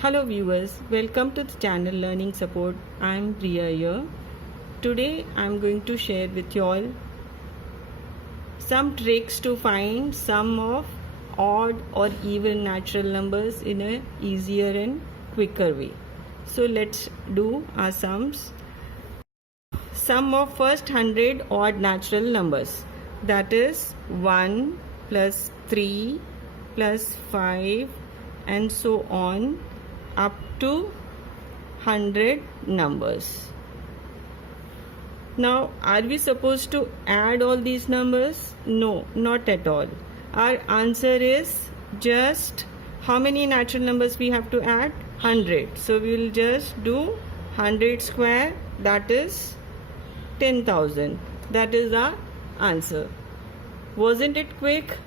Hello viewers, welcome to the channel Learning Support. I am Priya here. Today I am going to share with you all some tricks to find sum of odd or even natural numbers in a easier and quicker way. So let's do our sums. Sum of first 100 odd natural numbers, that is 1 plus 3 plus 5 and so on up to 100 numbers. Now, are we supposed to add all these numbers? No, not at all. Our answer is just how many natural numbers we have to add? 100. So we will just do 100 square, that is 10,000. That is our answer. Wasn't it quick?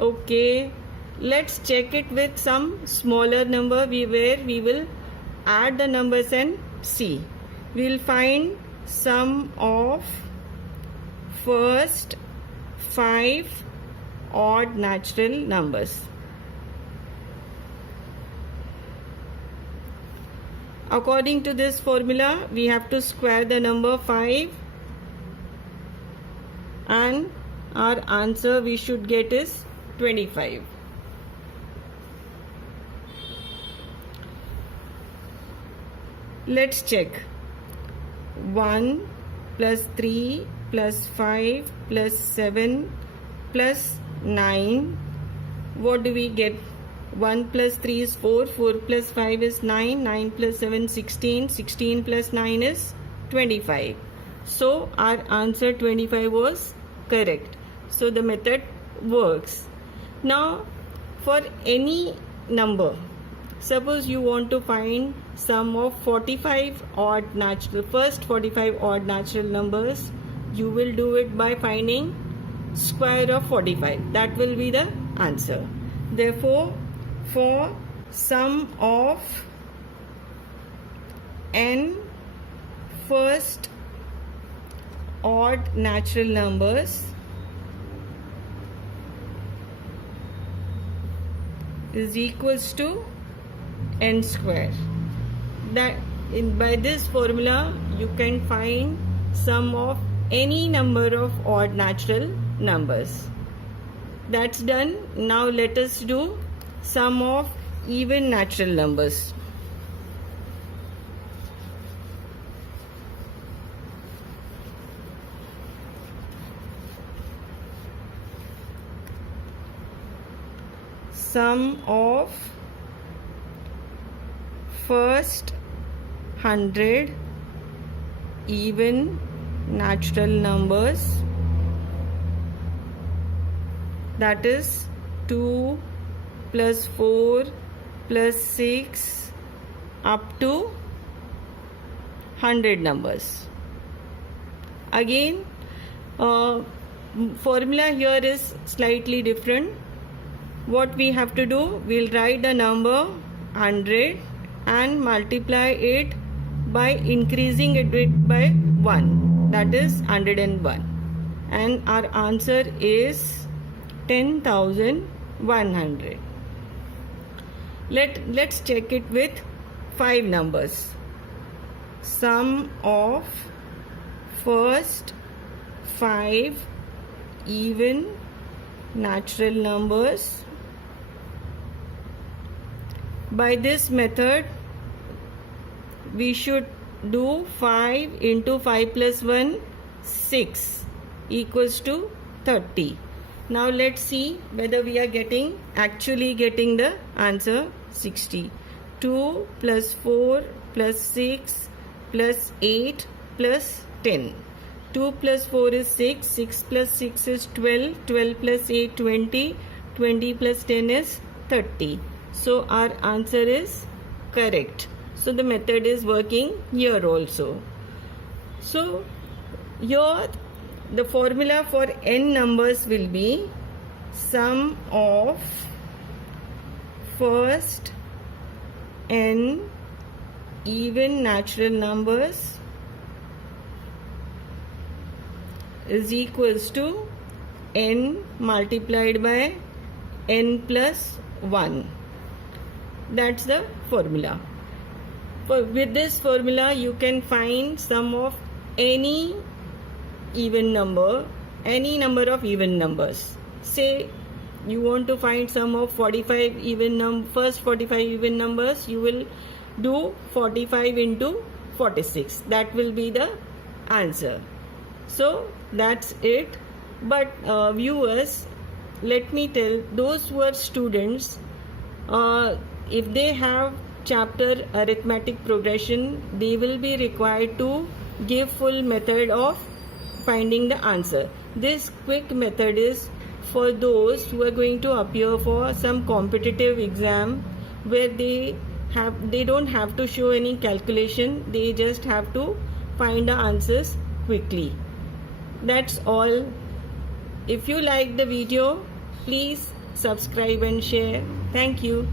Okay. Let's check it with some smaller number where we will add the numbers and see. We will find sum of first 5 odd natural numbers. According to this formula, we have to square the number 5 and our answer we should get is 25. Let's check. 1 plus 3 plus 5 plus 7 plus 9. What do we get? 1 plus 3 is 4, 4 plus 5 is 9, 9 plus 7 16, 16 plus 9 is 25. So our answer 25 was correct. So the method works. Now for any number, suppose you want to find sum of 45 odd natural, first 45 odd natural numbers, you will do it by finding square of 45. That will be the answer. Therefore, for sum of n first odd natural numbers is equals to n square. By this formula you can find sum of any number of odd natural numbers. That's done. Now let us do sum of even natural numbers. Sum of first 100 even natural numbers, that is 2 plus 4 plus 6 up to 100 numbers. Again, formula here is slightly different. What we have to do, we'll write the number 100 and multiply it by increasing it by 1, that is 101, and our answer is 10,100. Let's check it with 5 numbers. Sum of first 5 even natural numbers. By this method, we should do 5 into 5 plus 1, 6 equals to 30. Now let's see whether we are actually getting the answer 60. 2 plus 4 plus 6 plus 8 plus 10. 2 plus 4 is 6, 6 plus 6 is 12, 12 plus 8 20, 20 plus 10 is 30. So our answer is correct. So the method is working here also. So here the formula for n numbers will be sum of first n even natural numbers is equals to n multiplied by n plus 1. That's the formula. With this formula, you can find sum of any even number, any number of even numbers. Say you want to find sum of 45 first 45 even numbers, you will do 45 into 46. That will be the answer. So that's it. But viewers, let me tell those who are students, if they have chapter arithmetic progression, they will be required to give full method of finding the answer. This quick method is for those who are going to appear for some competitive exam where they don't have to show any calculation, they just have to find the answers quickly. That's all. If you like the video, please subscribe and share. Thank you.